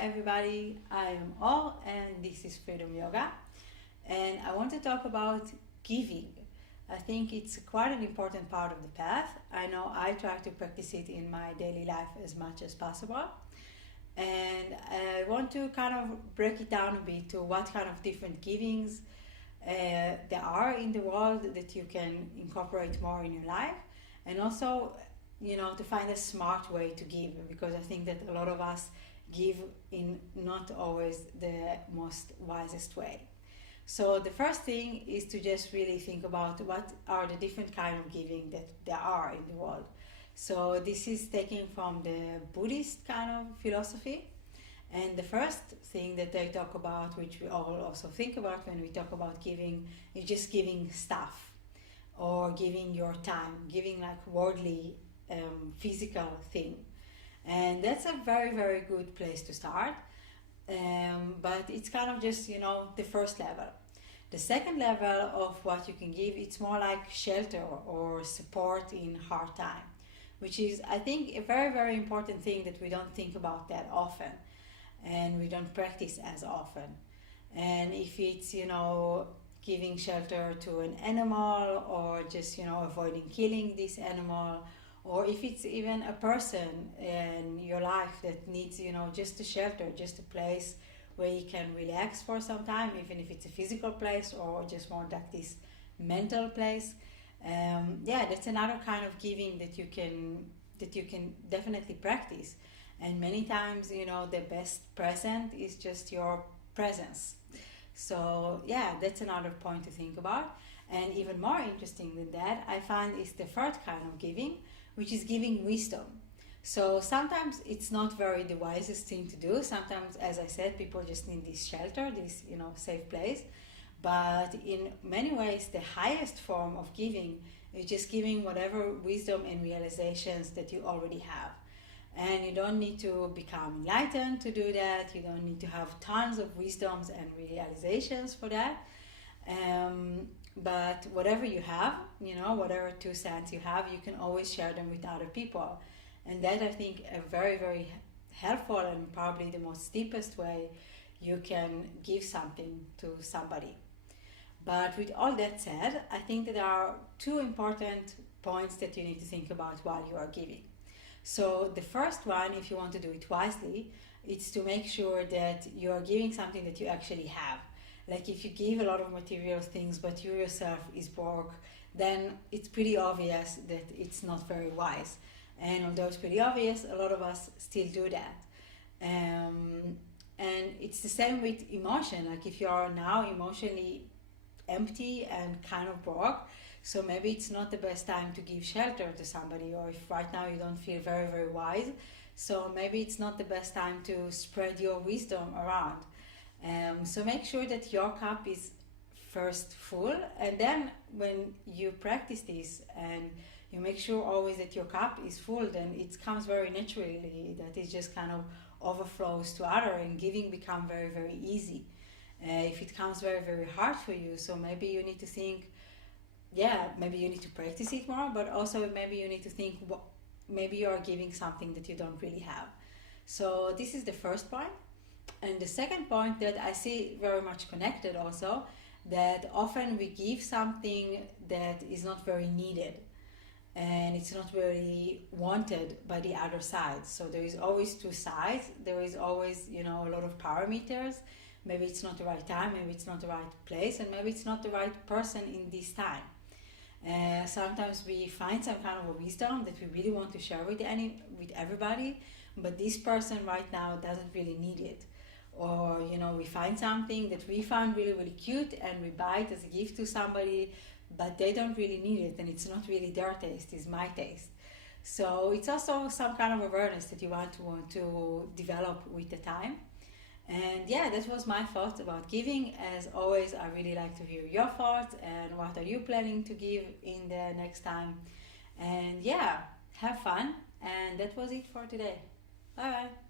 everybody, I am Or and this is Freedom Yoga, and I want to talk about giving. I think it's quite an important part of the path. I know I try to practice it in my daily life as much as possible, and I want to kind of break it down a bit to what kind of different givings there are in the world that you can incorporate more in your life, and also to find a smart way to give, because I think that a lot of us give in not always the most wisest way. So the first thing is to just really think about what are the different kind of giving that there are in the world. So this is taken from the Buddhist kind of philosophy, and the first thing that they talk about, which we all also think about when we talk about giving, is just giving stuff or giving your time, giving like worldly physical thing. And that's a very, very good place to start. But it's kind of just, the first level. The second level of what you can give, it's more like shelter or support in hard time, which is, I think, a very, very important thing that we don't think about that often and we don't practice as often. And if it's, giving shelter to an animal, or just, avoiding killing this animal, or if it's even a person in your life that needs, just a shelter, just a place where you can relax for some time, even if it's a physical place or just more like this mental place. That's another kind of giving that you can definitely practice. And many times, the best present is just your presence. So that's another point to think about. And even more interesting than that, I find, is the third kind of giving, which is giving wisdom. So sometimes it's not very the wisest thing to do. Sometimes, as I said, people just need this shelter, this safe place. But in many ways, the highest form of giving is just giving whatever wisdom and realizations that you already have. And you don't need to become enlightened to do that. You don't need to have tons of wisdoms and realizations for that. But whatever you have, whatever 2 cents you have, you can always share them with other people. And that, I think, a very, very helpful and probably the most deepest way you can give something to somebody. But with all that said, I think that there are 2 important points that you need to think about while you are giving. So the first one, if you want to do it wisely, it's to make sure that you are giving something that you actually have. Like if you give a lot of material things but you yourself is broke, then it's pretty obvious that it's not very wise. And although it's pretty obvious, a lot of us still do that. And it's the same with emotion. Like if you are now emotionally empty and kind of broke, so maybe it's not the best time to give shelter to somebody, or if right now you don't feel very, very wise, so maybe it's not the best time to spread your wisdom around. So make sure that your cup is first full, and then when you practice this and you make sure always that your cup is full, then it comes very naturally that it just kind of overflows to other, and giving become very, very easy. If it comes very, very hard for you, so maybe you need to think, maybe you need to practice it more, but also maybe you need to think, maybe you are giving something that you don't really have. So this is the first point. And the second point that I see very much connected also, that often we give something that is not very needed and it's not really wanted by the other side. So there is always 2 sides. There is always, a lot of parameters. Maybe it's not the right time, maybe it's not the right place, and maybe it's not the right person in this time. Sometimes we find some kind of a wisdom that we really want to share with everybody, but this person right now doesn't really need it. Or we find something that we found really, really cute and we buy it as a gift to somebody, but they don't really need it, and it's not really their taste, it's my taste. So it's also some kind of awareness that you want to develop with the time. And that was my thoughts about giving. As always, I really like to hear your thoughts and what are you planning to give in the next time. And have fun. And that was it for today. Bye bye.